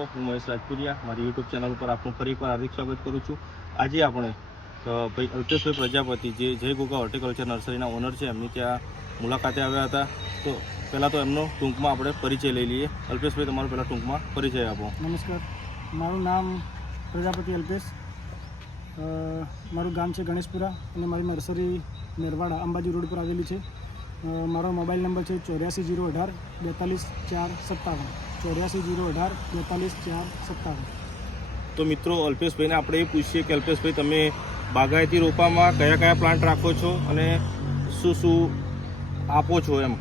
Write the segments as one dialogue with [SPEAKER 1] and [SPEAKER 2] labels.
[SPEAKER 1] મિત્રો, હું મહેશ રાજપુરિયા, મારી યુટ્યુબ ચેનલ ઉપર આપનું ફરી એકવાર હાર્દિક સ્વાગત કરું છું. આજે આપણે ભાઈ અલ્પેશભાઈ પ્રજાપતિ, જે જય ગોગા હોર્ટિકલ્ચર નર્સરીના ઓનર છે, એમની ત્યાં મુલાકાતે આવ્યા હતા. તો પહેલાં તો એમનો ટૂંકમાં આપણે પરિચય લઈ લઈએ. અલ્પેશભાઈ, તમારો પહેલાં ટૂંકમાં પરિચય આપો.
[SPEAKER 2] નમસ્કાર. મારું નામ પ્રજાપતિ અલ્પેશ. મારું ગામ છે ગણેશપુરા અને મારી નર્સરી મેરવાડા, અંબાજી રોડ પર આવેલી છે. મારો મોબાઈલ નંબર છે ચોર્યાસી જીરો અઢાર બેતાલીસ ચાર સત્તાવન. ચોર્યાસી જીરો અઢાર બેતાલીસ ચાર સત્તાવન
[SPEAKER 1] તો મિત્રો અલ્પેશભાઈને આપણે એ પૂછીએ કે અલ્પેશભાઈ તમે બાગાયતી રોપામાં કયા કયા પ્લાન્ટ રાખો છો અને શું શું આપો છો એમ?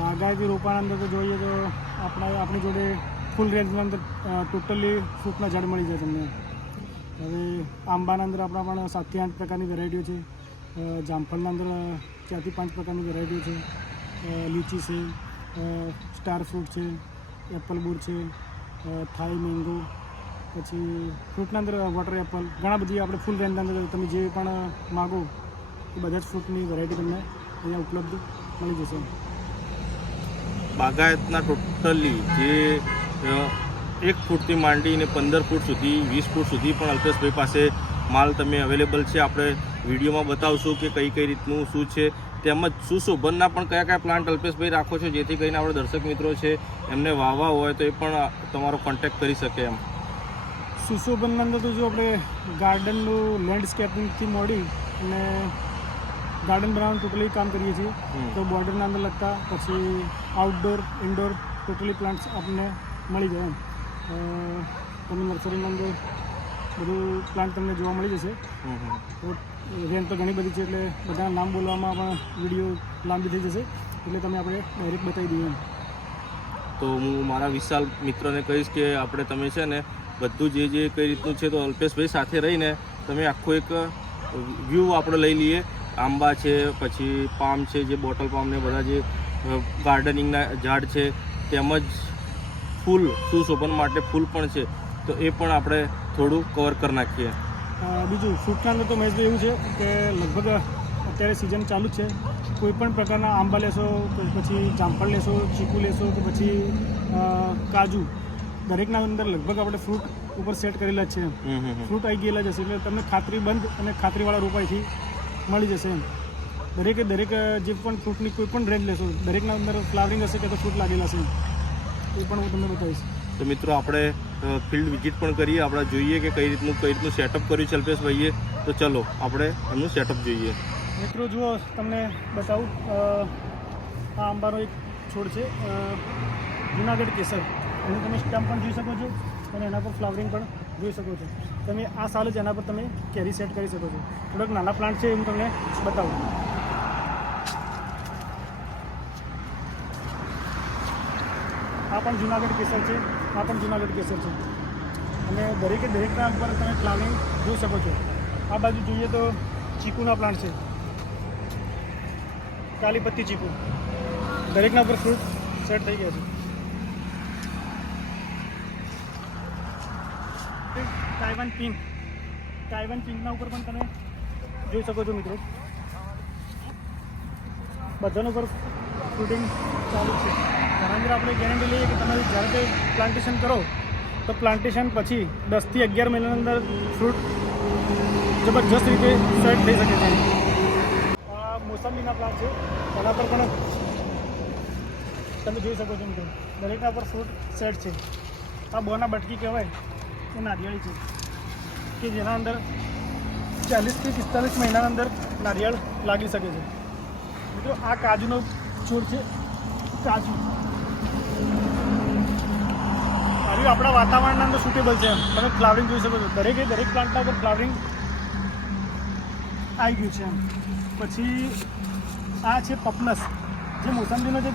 [SPEAKER 2] બાગાયતી રોપાના અંદર તો જોઈએ તો આપણા આપણી જોડે ફૂલ રેન્જના અંદર ટોટલી ફ્રૂટના ઝાડ મળી જાય તમને. હવે આંબાના અંદર આપણા પણ સાતથી આઠ પ્રકારની વેરાયટીઓ છે. જામફળના અંદર ચારથી પાંચ પ્રકારની વેરાયટીઓ છે. લીચી છે. સ્ટાર ફ્રૂટ છે. એપલ બૂર છે થાઈ મેંગો, પછી ફ્રૂટના અંદર વોટર એપલ, ઘણા બધી આપણે ફૂલ રેન્જના અંદર તમે જે પણ માગો, એ બધા જ ફ્રૂટની વેરાયટી તમને અહીંયા ઉપલબ્ધ મળી જશે.
[SPEAKER 1] બાગાયતના ટોટલી જે એક ફૂટથી માંડીને પંદર ફૂટ સુધી, વીસ ફૂટ સુધી પણ અલ્પેશભાઈ પાસે માલ તમે અવેલેબલ છે. આપણે વિડીયોમાં બતાવશું કે કઈ કઈ રીતનું શું છે તેમજ સુશોભનના પણ કયા કયા પ્લાન્ટ અલ્પેશભાઈ રાખો છો? જેથી કરીને આપણે દર્શક મિત્રો છે એમને વાવવા હોય તો એ પણ તમારો કોન્ટેક્ટ કરી શકે એમ.
[SPEAKER 2] સુશોભનની અંદર તો જો આપણે ગાર્ડનનું લેન્ડસ્કેપિંગથી મોડી અને ગાર્ડન બનાવવાનું ટોટલી કામ કરીએ છીએ. તો બોર્ડરના અંદર લગતા પછી આઉટડોર ઇન્ડોર ટોટલી પ્લાન્ટ્સ આપણને મળી જાય એમ. તમે નર્સરીની અંદર બધું પ્લાન્ટ તમને જોવા મળી જશે. તો રેન્જ તો ઘણી બધી છે એટલે બધાના નામ બોલવામાં પણ વીડિયો લાંબી થઈ જશે. એટલે તમે આપણે ડાયરેક્ટ બતાવી દઈએ
[SPEAKER 1] તો હું મારા વિશાલ મિત્રને કહીશ કે આપણે તમે છે ને બધું જે જે કઈ રીતનું છે તો અલ્પેશભાઈ સાથે રહીને તમે આખો એક વ્યૂ આપણે લઈ લઈએ. આંબા છે પછી પામ છે જે બોટલ પામ ને બધા જે ગાર્ડનિંગના ઝાડ છે તેમજ ફૂલ સુશોભન માટે ફૂલ પણ છે. તો એ પણ આપણે થોડું કવર કરી નાખીએ.
[SPEAKER 2] બીજું ફ્રૂટના અંદર તો મહેશભાઈ એવું છે કે લગભગ અત્યારે સિઝન ચાલુ જ છે. કોઈ પણ પ્રકારના આંબા લેશો પછી જામફળ લેશો ચીકુ લેશો કે પછી કાજુ દરેકના અંદર લગભગ આપણે ફ્રૂટ ઉપર સેટ કરેલા જ છે. ફ્રૂટ આવી ગયેલા જશે એટલે તમને ખાતરી બંધ અને ખાતરીવાળા રોપાઈથી મળી જશે એમ. દરેકે દરેક જે પણ ફ્રૂટની કોઈ પણ રેન્જ લેશો દરેકના અંદર ફ્લાવરિંગ હશે કે તો ફ્રૂટ લાગેલા છે એ પણ હું તમને બતાવીશ.
[SPEAKER 1] તો મિત્રો આપણે ફિલ્ડ વિઝિટ પણ કરીએ. આપણે જોઈએ કે કઈ રીતનું કઈ રીતનું સેટઅપ કર્યું છે અલ્પેશભાઈએ તો ચલો, આપણે એમનું સેટઅપ જોઈએ.
[SPEAKER 2] મિત્રો, જુઓ, તમને બતાવું આ આંબાનો એક છોડ છે જુનાગઢ કેસર. એનું તમે સ્ટેમ્પ પણ જોઈ શકો છો અને એના પર ફ્લાવરિંગ પણ જોઈ શકો છો. તમે આ સાલ જ એના પર તમે કેરી સેટ કરી શકો છો. થોડાક નાના પ્લાન્ટ છે એ હું તમને બતાવું. આ પણ જુનાગઢ કેસર છે. આ પણ જુનાગઢ કેસર છે. અને દરેકે દરેકના ઉપર તમે પ્લાનિંગ જોઈ શકો છો. આ બાજુ જોઈએ તો ચીકુના પ્લાન્ટ છે. કાલીપત્તી ચીકુ. દરેકના ઉપર ફ્રૂટ સેટ થઈ ગયા છે. તાઇવાન પિંક તાઇવાન પિંકના ઉપર પણ તમે જોઈ શકો છો મિત્રો. બધાના ઉપર ફ્રૂટિંગ ચાલુ છે. તેના અંદર આપણે ગેરંટી લઈએ કે તમે જ્યારે તે પ્લાન્ટેશન કરો, તો પ્લાન્ટેશન પછી દસથી અગિયાર મહિનાની અંદર ફ્રૂટ જબરજસ્ત રીતે સેટ થઈ શકે છે. આ મોસંબીના પ્લાન્ટ છે. એના પર પણ તમે જોઈ શકો છો મિત્રો. દરેકના પર ફ્રૂટ સેટ છે. આ બોના બટકી કહેવાય. એ નારિયેળી છે. કે જેના અંદર ચાલીસથી પિસ્તાલીસ મહિનાના અંદર નારિયેળ લાગી શકે છે. મિત્રો, આ કાજુનો છોડ છે. કાજુ. કાજુ આપણા વાતાવરણના અંદર સુટેબલ છે તમે ફ્લાવરિંગ જોઈ શકો છો. દરેકે દરેક પ્લાન્ટના ઉપર ફ્લાવરિંગ આવી ગયું છે એમ. પછી આ છે પપનસ. જે મોસંબીનો જે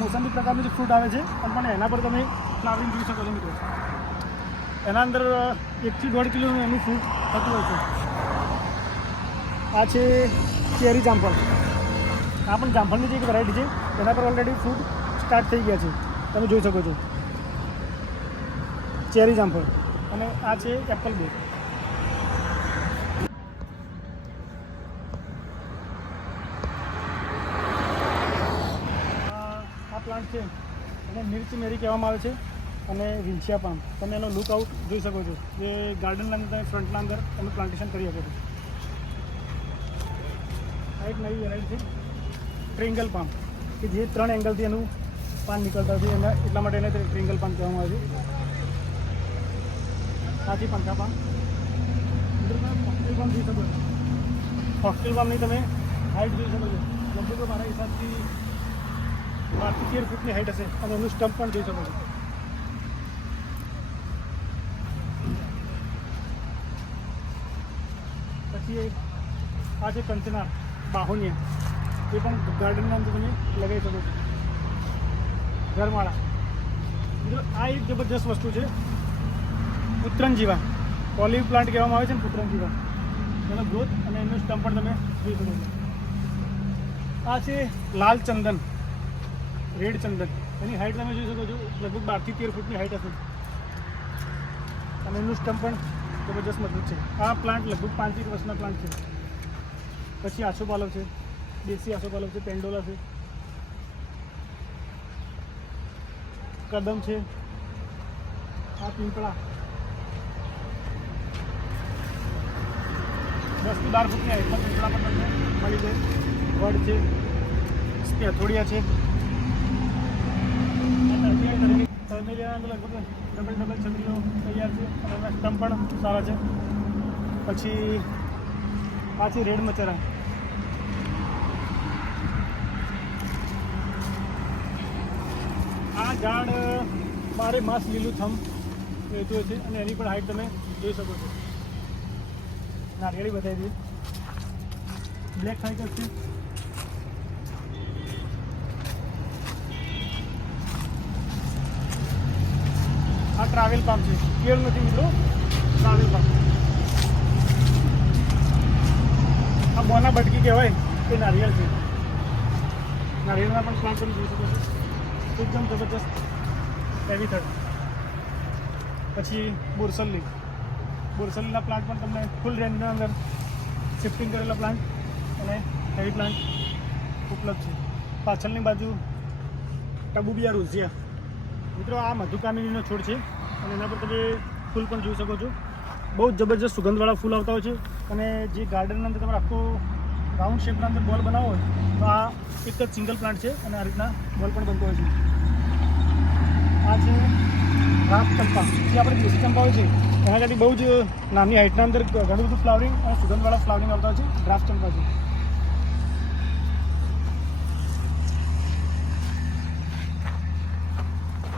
[SPEAKER 2] મોસંબી પ્રકારનું જે ફ્રૂટ આવે છે, પણ એના પર તમે ફ્લાવરિંગ જોઈ શકો છો મિત્રો. એના અંદર એકથી દોઢ કિલોનું એનું ફ્રૂટ થતું હોય છે. આ છે ચેરી જામફળ. આ પણ જામફળની જે એક વેરાયટી છે. એના પર ઓલરેડી ફ્રૂટ સ્ટાર્ટ થઈ ગયા છે. તમે જોઈ શકો છો. ચેરી જામફળ અને આ છે એપલ બે આ પ્લાન્ટ છે. એને મિર્ચ મેરી કહેવામાં આવે છે અને વિંછિયા પામ તમે એનો લુક આઉટ જોઈ શકો છો. જે ગાર્ડનના અંદર તમે ફ્રન્ટના અંદર તમે પ્લાન્ટેશન કરી શકો છો. આ એક નવી વેરાયટી છે ટ્રિંગલ પામ કે જે ત્રણ એંગલથી એનું પાન નીકળતા હોય એને એટલા માટે એને ટ્રિંગલ પાન કહેવામાં આવે છે. પંખા પાન હોસ્ટેલ પણ જોઈ શકો છો પણ પામની તમે હાઇટ જોઈ શકો છો. લગભગ મારા હિસાબથી બારથી તેર ફૂટની હાઇટ હશે. અને એનું સ્ટમ્પ પણ જોઈ શકો છો. પછી આ છે કંચના બાહોનિયા, એ પણ ગાર્ડનની અંદર તમે લગાવી શકો છો. ઘરમાળા મિત્રો, આ એક જબરજસ્ત વસ્તુ છે. પુત્રન જીવા ઓલિવ પ્લાન્ટ કહેવામાં આવે છે ને પુત્રન જીવા એનો ગ્રોથ અને એનું સ્ટમ્પ પણ તમે જોઈ શકો છો. આ છે લાલ ચંદન. રેડ ચંદન. એની હાઇટ તમે જોઈ શકો છો, લગભગ બારથી તેર ફૂટની હાઇટ હશે. અને એનું સ્ટમ્પ પણ જબરજસ્ત મજબૂત છે. આ પ્લાન્ટ લગભગ એક વર્ષના પ્લાન્ટ છે. પછી આસોપાલવ છે, દેશી આસોપાલવ છે પેન્ડોલા છે. કદમ છે. આ પીંપળા. દસથી બાર ફૂટની હાઇટમાં પીંપળા પણ તમને મળી જાય. વડ છે સ્પેથોડિયા છે. ટર્મેલિયાના અંદર લગભગ ડબલ ડબલ છત્રીઓ તૈયાર છે. અને સ્ટમ્પ પણ સારા છે. પછી પાછી રેડ મચરા. આ ઝાડ બારે માસ લીલું થમ રહેતું હોય છે અને એની પણ હાઈટ તમે જોઈ શકો છો. નારિયેળી બતાવી દઈએ બ્લેક ફાઇકસ છે. આ ટ્રાવેલ પામ છે. કેળ નથી મિત્રો? ટ્રાવેલ પામ આ બોના બટકી કહેવાય તે નારિયેળ છે. નારિયેળના પણ પ્લાન્ટ પણ જોઈ શકો છો. એકદમ જબરજસ્ત. હેવી થડ પછી બોરસલ્લી. બોરસલ્લીના પ્લાન્ટ પણ તમને ફૂલ રેન્જના અંદર શિફ્ટિંગ કરેલા પ્લાન્ટ અને હેવી પ્લાન્ટ ઉપલબ્ધ છે. પાછળની બાજુ ટબુબિયા રોઝિયા. મિત્રો, આ મધુકામિનીનો છોડ છે અને એના પર તમે ફૂલ પણ જોઈ શકો છો. બહુ જબરજસ્ત સુગંધવાળા ફૂલ આવતા હોય છે અને જે ગાર્ડનના અંદર તમારે આખો રાઉન્ડ શેપના અંદર બોલ બનાવો હોય, તો આ એક જ સિંગલ પ્લાન્ટ છે અને આ રીતના બોલ પણ બનતો હોય છે. આ છે રાફ ચંપા. જે આપણે દેશી ચંપા હોય છે, એના કરતી બહુ જ નાની હાઇટના અંદર ઘણું બધું ફ્લાવરિંગ અને સુગંધવાળા ફ્લાવરિંગ આવતા હોય છે ડ્રાફ્ટ ચંપા છે.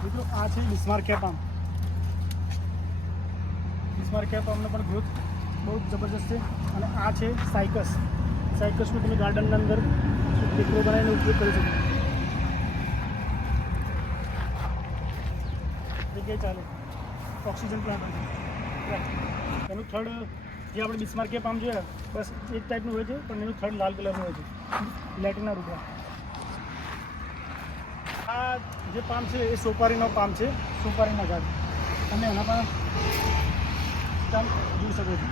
[SPEAKER 2] મિત્રો, આ છે બિસ્માર કેપામ બિસ્માર કેપામનો પણ ગ્રોથ બહુ જબરજસ્ત છે અને આ છે સાયકસ. સાયકસનો તમે ગાર્ડનના અંદર ટેકરો બનાવીને ઉપયોગ કરી શકો. જગ્યાએ ચાલે. ઓક્સિજન પ્લાન્ટ એનું થર્ડ જે આપણે બિસ્માર્કે પામ જોઈએ બસ એક ટાઈપનું હોય છે, પણ એનું થર્ડ લાલ કલરનું હોય છે. લેટિના રૂપમાં આ જે પામ છે, એ સોપારીનો પામ છે, સોપારીના ઘાટ. તમે એના પણ જોઈ શકો છો.